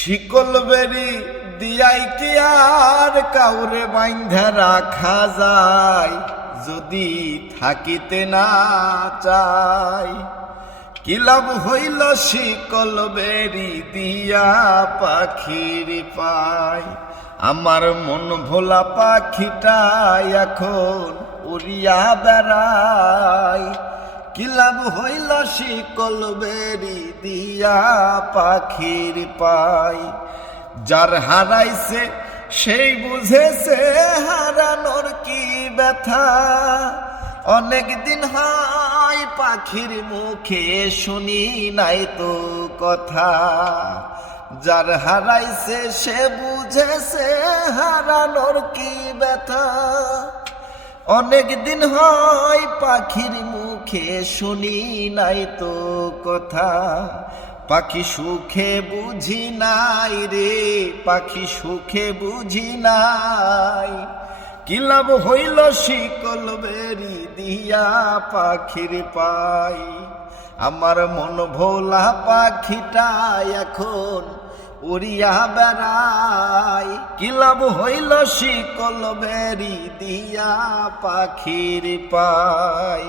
শিকল বেরি দিয়াই কি আর কাউরে বাইন্ধা রাখা যায়? যদি থাকিতে না চাই, কি লাভ হইল শিকল বেরি দিয়া পাখির পাই আমার মন ভোলা পাখিটা এখন উড়িয়া বেড়াই কি লাভ হইল শিকল বেরি দিয়া পাখির পাই? যার হারাইছে, সেই বুঝেছে হারানোর কি ব্যথা। অনেক দিন হয় পাখির মুখে শুনি নাই তো কথা। যার হারাইছে, সে বুঝেছে হারানোর কি ব্যথা। অনেক দিন হয় পাখির মুখে শুনি নাই তো কথা, পাখি সুখে বুঝি নাই রে, পাখি সুখে বুঝি নাই। কি লাভ হইল শিকল বেরি দিয়া পাখির পাই? আমার মন ভোলা পাখিটা এখন উড়িয়া বেড়াই। কি লাভ হইল শিকল বেরি দিয়া পাখির পাই?